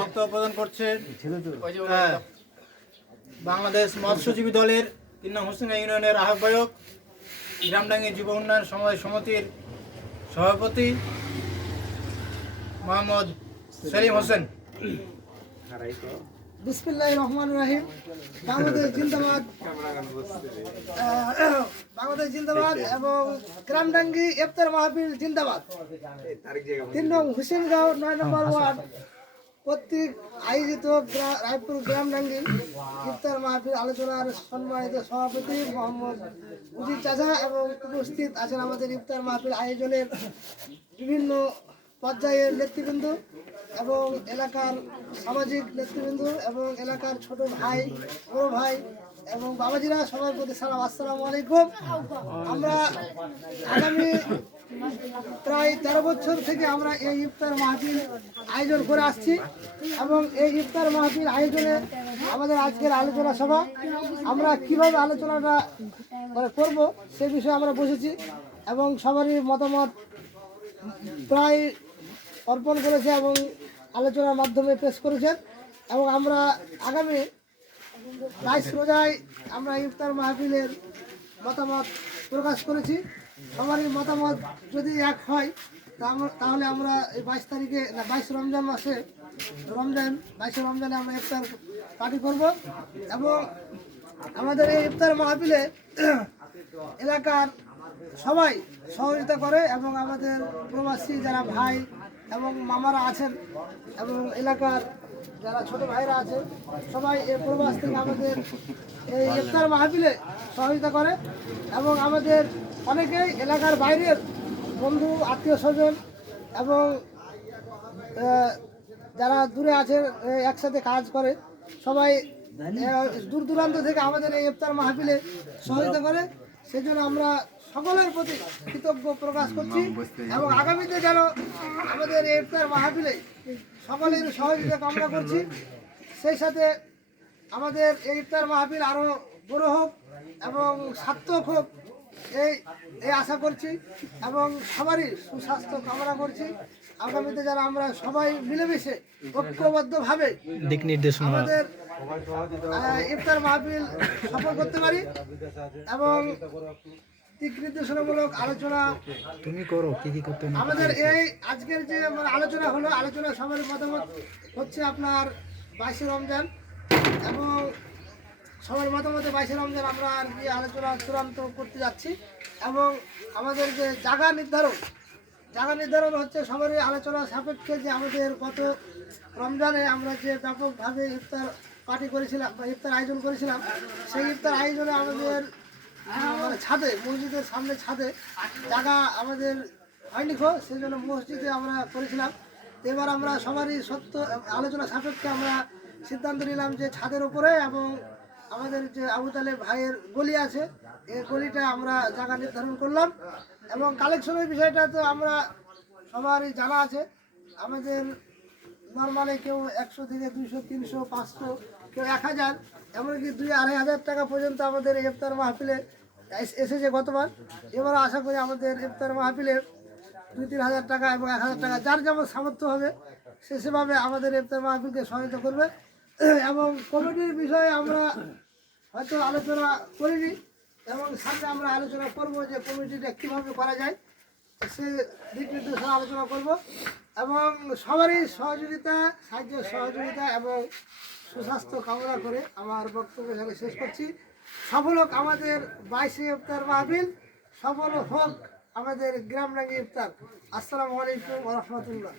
বক্তব্য প্রদান করছেন বাংলাদেশ মৎস্যজীবী দলের ৩ নং হোসেনা ইউনিয়নের আহ্বায়ক, গ্রামডাঙ্গি যুব উন্নয়ন সমবায় সমিতির সভাপতি মোহাম্মদ সেলিম হোসেন। বিসমিল্লাহির রহমানির রহিম। বাংলাদেশ জিন্দাবাদ, বাংলাদেশ জিন্দাবাদ এবং গ্রামডাঙ্গি ইফতার মাহফিল জিন্দাবাদ। ৩ নং হুসেনগাঁও ৯ নম্বর ওয়ার্ড কর্তৃক আয়োজিত রায়পুর গ্রামডাঙ্গি ইফতার মাহফিল আলোচনার সম্মানিত সভাপতি মোহাম্মদ উজির চাচা এবং উপস্থিত আছেন আমাদের ইফতার মাহফিল আয়োজনের বিভিন্ন পর্যায়ের নেতৃবৃন্দ এবং এলাকার সামাজিক নেতৃবৃন্দ এবং এলাকার ছোট ভাই, বড় ভাই এবং বাবাজিরা, সবার প্রতি সালাম, আসসালামু আলাইকুম। আমরা আগামী প্রায় 13 বছর থেকে আমরা এই ইফতার মাহফিল আয়োজন করে আসছি এবং এই ইফতার মাহফিল আয়োজনে আমাদের আজকের আলোচনা সভা, আমরা কিভাবে আলোচনাটা করব সে বিষয়ে আমরা বসেছি এবং সবারই মতামত প্রায় অর্পণ করেছে এবং আলোচনার মাধ্যমে পেশ করেছেন এবং আমরা আগামী 22 রোজায় আমরা ইফতার মাহফিলের মতামত প্রকাশ করেছি। সবারই মতামত যদি এক হয় তাহলে আমরা এই 22 তারিখে 22 রমজান মাসে 22 রমজানে আমরা ইফতার পার্টি করব এবং আমাদের এই ইফতার মাহফিলে এলাকার সবাই সহযোগিতা করে এবং আমাদের প্রবাসী যারা ভাই এবং মামারা আছেন এবং এলাকার যারা ছোট ভাইরা আছেন সবাই এই প্রবাস থেকে আমাদের এই ইফতার মাহফিলে সহযোগিতা করে এবং আমাদের অনেকেই এলাকার বাইরের বন্ধু, আত্মীয় স্বজন এবং যারা দূরে আছে একসাথে কাজ করে সবাই দূর দূরান্ত থেকে আমাদের এই ইফতার মাহফিলে সহযোগিতা করে। সেজন্য আমরা সকলের প্রতি কৃতজ্ঞ প্রকাশ করছি এবং আগামীতে যেন আমাদের এই ইফতার মাহফিলে সকলের সহযোগিতা কামনা করছি। সেই সাথে আমাদের এই ইফতার মাহফিল আরও বড় হোক এবং সার্থক হোক এই আশা করছি এবং সবারই সুস্বাস্থ্য কামনা করছি। আগামীতে যারা আমরা সবাই মিলেমিশে ঐক্যবদ্ধভাবে দিক নির্দেশনা আমাদের ইফতার মাহফিল সফল করতে পারি এবং দিক নির্দেশনামূলক আলোচনা তুমি করো কি করতে আমাদের এই আজকের যে আলোচনা হলো, আলোচনা সবার মতামত হচ্ছে আপনার 22 রমজান এবং সবার মতামতে 22 রমজান আমরা আর কি আলোচনা চূড়ান্ত করতে যাচ্ছি এবং আমাদের যে জায়গা নির্ধারণ হচ্ছে সবারই আলোচনা সাপেক্ষে যে আমাদের গত রমজানে আমরা যে ব্যাপকভাবে ইফতার পার্টি করেছিলাম বা ইফতার আয়োজন করেছিলাম, সেই ইফতার আয়োজনে আমাদের ছাদে, মসজিদের সামনে ছাদে জায়গা আমাদের হয়নি সেই জন্য মসজিদে আমরা করেছিলাম। এবার আমরা সবারই সত্য আলোচনা সাপেক্ষে আমরা সিদ্ধান্ত নিলাম যে ছাদের উপরে এবং আমাদের যে আবু তালেব ভাইয়ের গলি আছে এই গলিটা আমরা জায়গা নির্ধারণ করলাম এবং কালেকশনের বিষয়টা তো আমরা সবারই জানা আছে। আমাদের নর্মালি কেউ 100 থেকে 200, 300, 500, কেউ 1000, এমনকি 2-2500 টাকা পর্যন্ত আমাদের ইফতার মাহফিলে এসেছে গতবার। এবার আশা করি আমাদের ইফতার মাহফিলে 2-3 হাজার টাকা এবং 1000 টাকা যার যেমন সামর্থ্য হবে সে সেভাবে আমাদের ইফতার মাহফিলকে সহায়তা করবে এবং কমিটির বিষয়ে আমরা হয়তো আলোচনা করিনি এবং সামনে আমরা আলোচনা করব যে কমিটিটা কীভাবে করা যায়, সে দিক নির্দেশনা আলোচনা করব এবং সবারই সহযোগিতা এবং সুস্বাস্থ্য কামনা করে আমার বক্তব্য এখানে শেষ করছি। সফল হোক আমাদের 22 ইফতার মাহফিল, সফল হোক আমাদের গ্রামডাঙ্গি ইফতার। আসসালামু আলাইকুম ওয়া রাহমাতুল্লাহ।